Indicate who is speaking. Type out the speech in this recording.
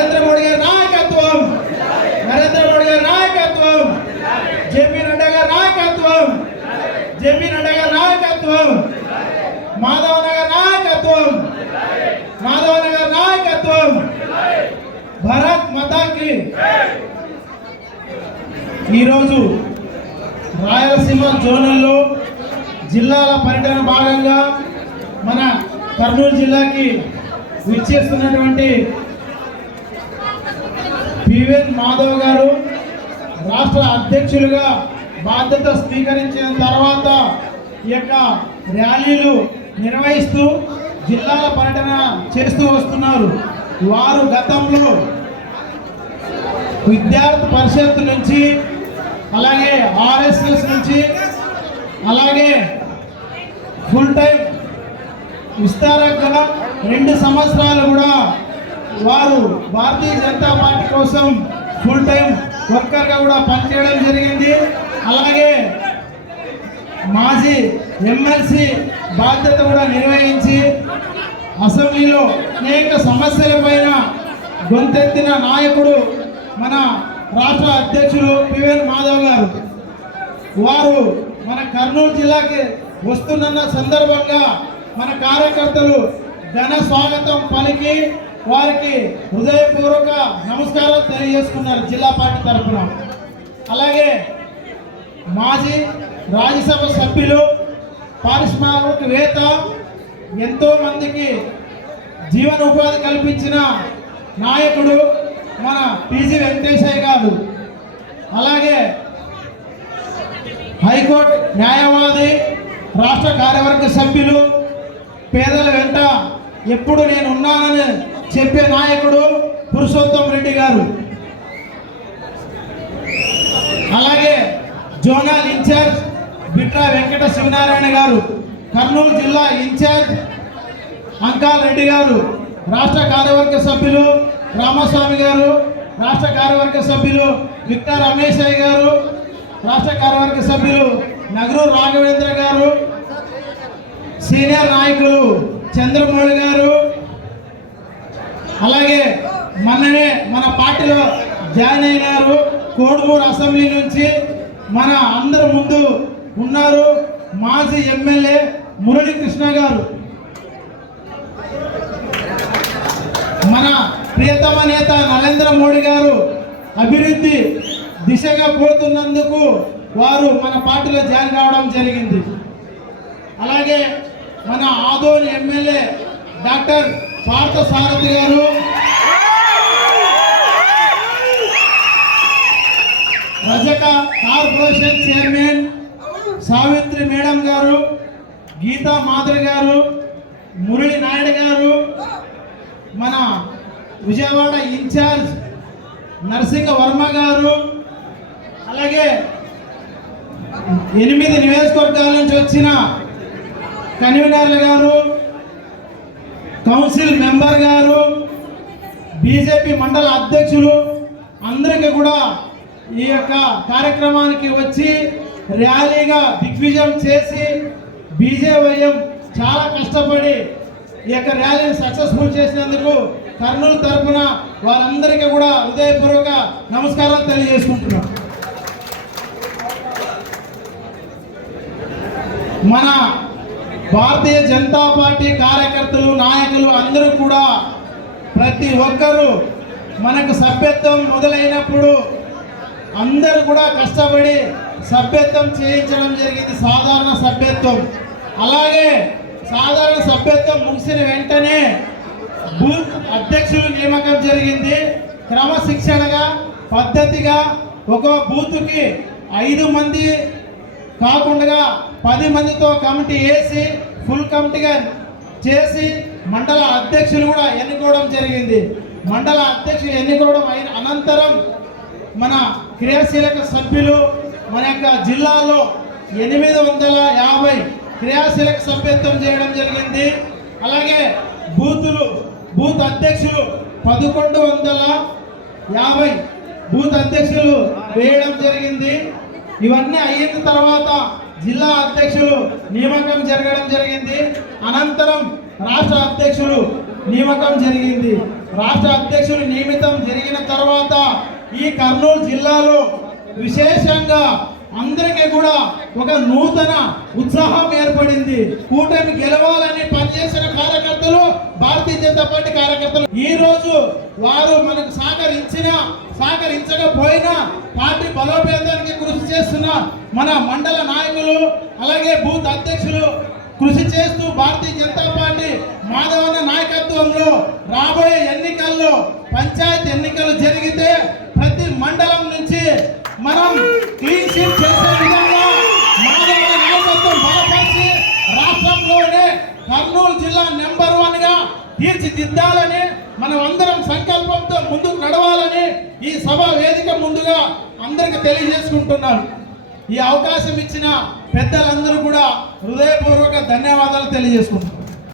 Speaker 1: నరేంద్ర మోడీ గారి నాయకత్వం. నరేంద్ర మోడీ గారి నాయకత్వం. జేపీ నడ్డా గారి నాయకత్వం. జేపీ నడ్డా గారి నాయకత్వం. మాధవ నగర్ నాయకత్వం. మాధవ నగర్ నాయకత్వం. భారత్ మతాకి. ఈరోజు రాయలసీమ జోనల్లో జిల్లాల పర్యటన భాగంగా మన కర్నూలు జిల్లాకి విచ్చేస్తున్నటువంటి పివిఎన్ మాధవ్ గారు రాష్ట్ర అధ్యక్షులుగా బాధ్యత స్వీకరించిన తర్వాత ఈ యొక్క ర్యాలీలు నిర్వహిస్తూ జిల్లాల పర్యటన చేస్తూ వస్తున్నారు. వారు గతంలో విద్యార్థి పరిషత్ నుంచి అలాగే ఆర్ఎస్ఎస్ నుంచి అలాగే ఫుల్ టైం విస్తారంగా రెండు సంవత్సరాలు కూడా వారు భారతీయ జనతా పార్టీ కోసం ఫుల్ టైం వర్కర్గా కూడా పనిచేయడం జరిగింది. అలాగే మాజీ ఎమ్మెల్సీ బాధ్యత కూడా నిర్వహించి అసెంబ్లీలో అనేక సమస్యల పైన గొంతెత్తిన నాయకుడు మన రాష్ట్ర అధ్యక్షులు పివేన్ మాధవ్ గారు. వారు మన కర్నూలు జిల్లాకి వస్తున్న సందర్భంగా మన కార్యకర్తలు ఘన స్వాగతం పలికి వారికి హృదయపూర్వక నమస్కారాలు తెలియజేసుకున్నారు జిల్లా పార్టీ తరఫున. అలాగే మాజీ రాజ్యసభ సభ్యులు పారిశ్రామికవేత్త ఎంతోమందికి జీవన ఉపాధి కల్పించిన నాయకుడు మన పీజీ వెంకటేశయ్య గారు. అలాగే హైకోర్టు న్యాయవాది రాష్ట్ర కార్యవర్గ సభ్యులు పేదల వెంట ఎప్పుడు నేను ఉన్నానని చెప్పే నాయకుడు పురుషోత్తం రెడ్డి గారు. అలాగే zonal in charge Bitra Venkata Sivanarayana garu Kurnool జిల్లా ఇన్ఛార్జ్ అంకాల్ రెడ్డి గారు రాష్ట్ర కార్యవర్గ సభ్యులు రామస్వామి గారు రాష్ట్ర కార్యవర్గ సభ్యులు విక్టర్ రమేశయ్య గారు రాష్ట్ర కార్యవర్గ సభ్యులు నగరు రాఘవేంద్ర గారు సీనియర్ నాయకులు చంద్రమౌళి గారు అలాగే మననే మన పార్టీలో జాయిన్ అయినారు కోడుమూరు అసెంబ్లీ నుంచి మన అందరి ముందు ఉన్నారు మాజీ ఎమ్మెల్యే మురళీకృష్ణ గారు. మన ప్రియతమ నేత నరేంద్ర మోడీ గారు అభివృద్ధి దిశగా పోతున్నందుకు వారు మన పార్టీలో జాయిన్ కావడం జరిగింది. అలాగే మన Adoni MLA doctor Partha Sarathi garu. Rajaka corporation chairman Savitri madam గారు గీతా మాధురి గారు మురళి నాయుడు గారు మన విజయవాడ ఇన్ఛార్జ్ నరసింహ వర్మ గారు అలాగే ఎనిమిది నియోజకవర్గాల నుంచి వచ్చిన కన్వీనర్లు గారు కౌన్సిల్ మెంబర్ గారు బీజేపీ మండల అధ్యక్షులు అందరికీ కూడా ఈ యొక్క కార్యక్రమానికి వచ్చి ర్యాలీగా దిగ్విజయం చేసి బీజేవైఎం చాలా కష్టపడి ఈ యొక్క ర్యాలీని సక్సెస్ఫుల్ చేసినందుకు కర్నూలు తరఫున వారందరికీ కూడా హృదయపూర్వక నమస్కారాలు తెలియజేసుకుంటున్నాం. మన భారతీయ జనతా పార్టీ కార్యకర్తలు నాయకులు అందరూ కూడా ప్రతి ఒక్కరూ మనకు సభ్యత్వం మొదలైనప్పుడు అందరూ కూడా కష్టపడి సభ్యత్వం చేయించడం జరిగింది. సాధారణ సభ్యత్వం. అలాగే సాధారణ సభ్యత్వం ముగిసిన వెంటనే బూత్ అధ్యక్షులు నియామకం జరిగింది. క్రమశిక్షణగా పద్ధతిగా ఒక బూత్కి ఐదు మంది కాకుండా పది మందితో కమిటీ వేసి ఫుల్ కమిటీగా చేసి మండల అధ్యక్షులు కూడా ఎన్నుకోవడం జరిగింది. మండల అధ్యక్షులు ఎన్నుకోవడం అయిన అనంతరం మన క్రియాశీలక సభ్యులు మన యొక్క జిల్లాలో ఎనిమిది వందల యాభై క్రియాశీలక సభ్యత్వం చేయడం జరిగింది. అలాగే బూతులు బూత్ అధ్యక్షులు పదకొండు వందల యాభై బూత్ అధ్యక్షులు వేయడం జరిగింది. ఇవన్నీ అయిన తర్వాత జిల్లా అధ్యక్షులు నియామకం జరగడం జరిగింది. అనంతరం రాష్ట్ర అధ్యక్షులు నియామకం జరిగింది. రాష్ట్ర అధ్యక్షులు నియమితం జరిగిన తర్వాత ఈ కర్నూలు జిల్లాలో విశేషంగా అందరికీ కూడా ఒక నూతన ఉత్సాహం ఏర్పడింది. కూటమి గెలవాలని పనిచేసిన కార్యకర్తలు జనతా పార్టీ కార్యకర్తలు ఈ రోజు వారు మనకు సహకరించిన సహకరించకపోయినా పార్టీ బలోపేతానికి కృషి చేస్తున్న మన మండల నాయకులు అలాగే బూత్ అధ్యక్షులు కృషి చేస్తూ భారతీయ జనతా పార్టీ మాధవన్న నాయకత్వంలో రాబోయే ఎన్నికల్లో పంచాయతీ ఎన్నికలు జరిగితే ప్రతి మండలం నుంచి మనం క్లీన్ షీట్ చేసే విధంగా మాధవన్న నాయకత్వం బలపరిచి రాష్ట్రంలోనే కర్నూలు జిల్లా నెంబర్ వన్గా తీర్చిదిద్దాలని మనం అందరం సంకల్పంతో ముందుకు నడవాలని ఈ సభ వేదిక ముందుగా అందరికి తెలియజేసుకుంటున్నాను. ఈ అవకాశం ఇచ్చిన పెద్దలందరూ కూడా హృదయపూర్వక ధన్యవాదాలు తెలియజేసుకుంటున్నాను.